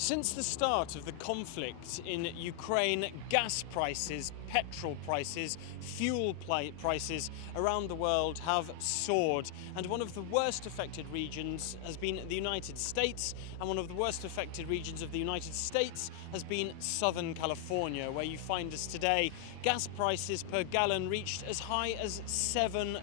Since the start of the conflict in Ukraine, gas prices, petrol prices, fuel prices around the world have soared. And one of the worst affected regions has been the United States, and one of the worst affected regions of the United States has been Southern California, where you find us today. Gas prices per gallon reached as high as $7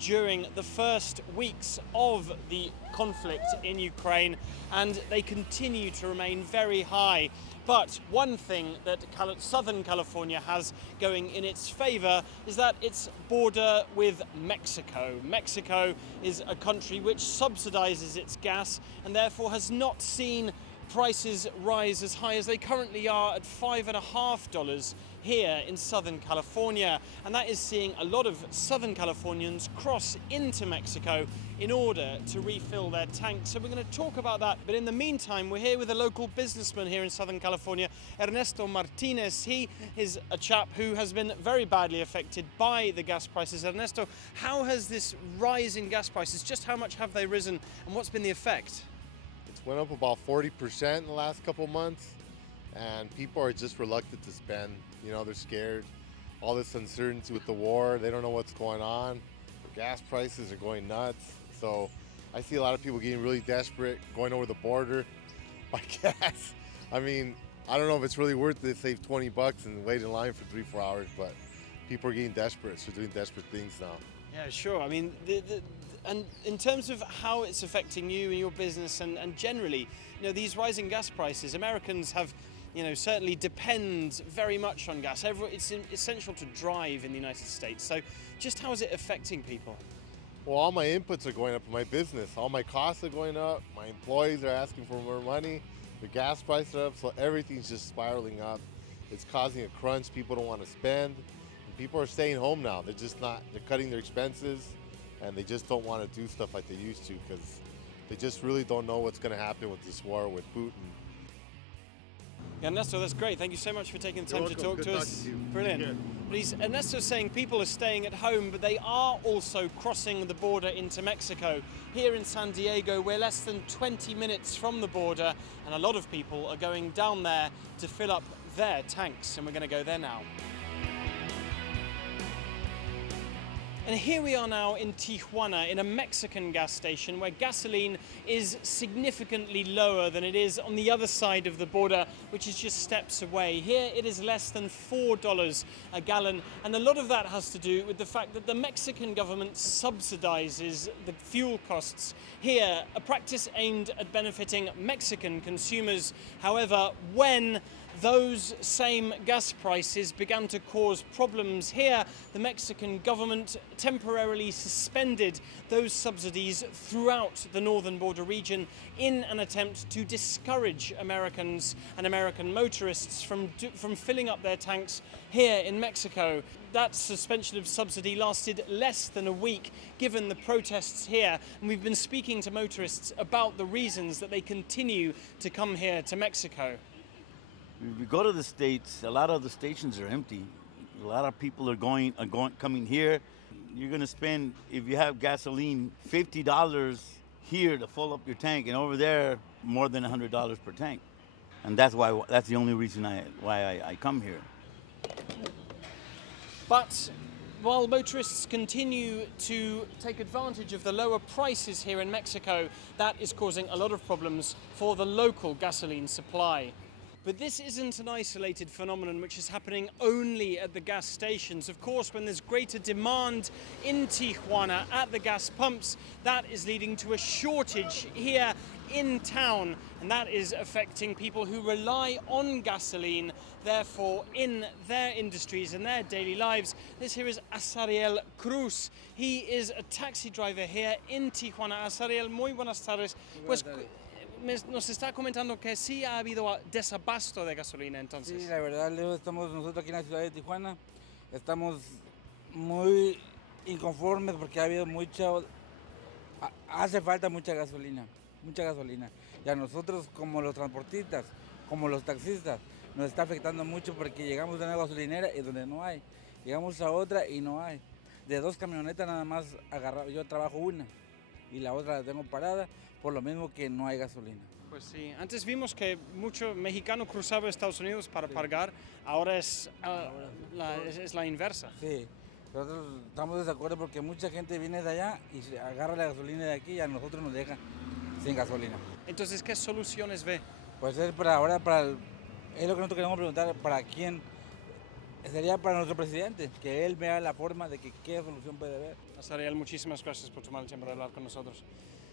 during the first weeks of the conflict in Ukraine, and they continue to remain very high. But one thing that Southern California has going in its favor is that its border with Mexico. Mexico is a country which subsidizes its gas and therefore has not seen prices rise as high as they currently are at $5.50 here in Southern California, and that is seeing a lot of Southern Californians cross into Mexico in order to refill their tanks. So we're going to talk about that, but in the meantime we're here with a local businessman here in Southern California, Ernesto Martinez. He is a chap who has been very badly affected by the gas prices. Ernesto, how has this rise in gas prices, just how much have they risen and what's been the effect? It's went up about 40% in the last couple months, and people are just reluctant to spend. You know, they're scared. All this uncertainty with the war, they don't know what's going on. Gas prices are going nuts. So I see a lot of people getting really desperate, going over the border by gas. I mean, I don't know if it's really worth it to save $20 and wait in line for 3-4 hours, but people are getting desperate, so doing desperate things now. Yeah, sure. I mean, and in terms of how it's affecting you and your business and generally, you know, these rising gas prices, Americans have, you know, certainly depend very much on gas. It's essential to drive in the United States. So just how is it affecting people? Well, all my inputs are going up in my business. All my costs are going up. My employees are asking for more money. The gas prices are up, so everything's just spiraling up. It's causing a crunch. People don't want to spend. People are staying home now. They're cutting their expenses, and they just don't want to do stuff like they used to because they just really don't know what's going to happen with this war with Putin. Yeah, Ernesto, that's great. Thank you so much for taking the time to talk to us. You. Brilliant. Ernesto's saying people are staying at home, but they are also crossing the border into Mexico. Here in San Diego, we're less than 20 minutes from the border, and a lot of people are going down there to fill up their tanks, and we're going to go there now. And here we are now in Tijuana, in a Mexican gas station where gasoline is significantly lower than it is on the other side of the border, which is just steps away. Here it is less than $4 a gallon, and a lot of that has to do with the fact that the Mexican government subsidizes the fuel costs here, a practice aimed at benefiting Mexican consumers. However, when those same gas prices began to cause problems here, the Mexican government temporarily suspended those subsidies throughout the northern border region in an attempt to discourage Americans and American motorists from filling up their tanks here in Mexico. That suspension of subsidy lasted less than a week, given the protests here, and we've been speaking to motorists about the reasons that they continue to come here to Mexico. If you go to the States, a lot of the stations are empty. A lot of people are coming here. You're going to spend, if you have gasoline, $50 here to fill up your tank, and over there, more than $100 per tank. And that's the only reason why I come here. But while motorists continue to take advantage of the lower prices here in Mexico, that is causing a lot of problems for the local gasoline supply. But this isn't an isolated phenomenon which is happening only at the gas stations. Of course, when there's greater demand in Tijuana at the gas pumps, that is leading to a shortage here in town, and that is affecting people who rely on gasoline, therefore, in their industries and their daily lives. This here is Alasdair Cruz. He is a taxi driver here in Tijuana. Alasdair, muy buenas tardes. Pues, nos está comentando que sí ha habido desabasto de gasolina entonces. Sí, la verdad, Leo, estamos nosotros aquí en la ciudad de Tijuana, estamos muy inconformes porque ha habido hace falta mucha gasolina. Y a nosotros como los transportistas, como los taxistas, nos está afectando mucho porque llegamos a una gasolinera y donde no hay. Llegamos a otra y no hay. De 2 camionetas nada más yo trabajo una y la otra la tengo parada por lo mismo que no hay gasolina. Pues sí, antes vimos que mucho mexicano cruzaba Estados Unidos para pagar, ahora es la inversa. Sí, nosotros estamos de desacuerdo porque mucha gente viene de allá y se agarra la gasolina de aquí y a nosotros nos deja sin gasolina. Entonces, ¿qué soluciones ve? Pues es para ahora, es lo que nosotros queremos preguntar, ¿para quién? Sería para nuestro presidente, que él vea la forma de que qué solución puede haber. Ariel, muchísimas gracias por tomar el tiempo de hablar con nosotros.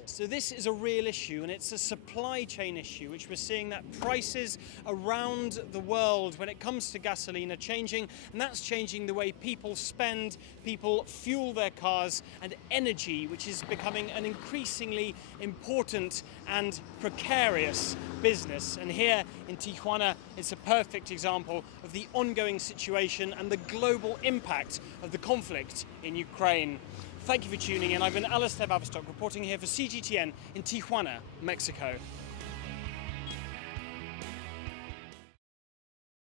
So this is a real issue, and it's a supply chain issue, which we're seeing that prices around the world when it comes to gasoline are changing, and that's changing the way people spend, people fuel their cars, and energy, which is becoming an increasingly important and precarious business. And here in Tijuana, it's a perfect example of the ongoing situation and the global impact of the conflict in Ukraine. Thank you for tuning in. I've been Alasdair Baverstock reporting here for CGTN in Tijuana, Mexico.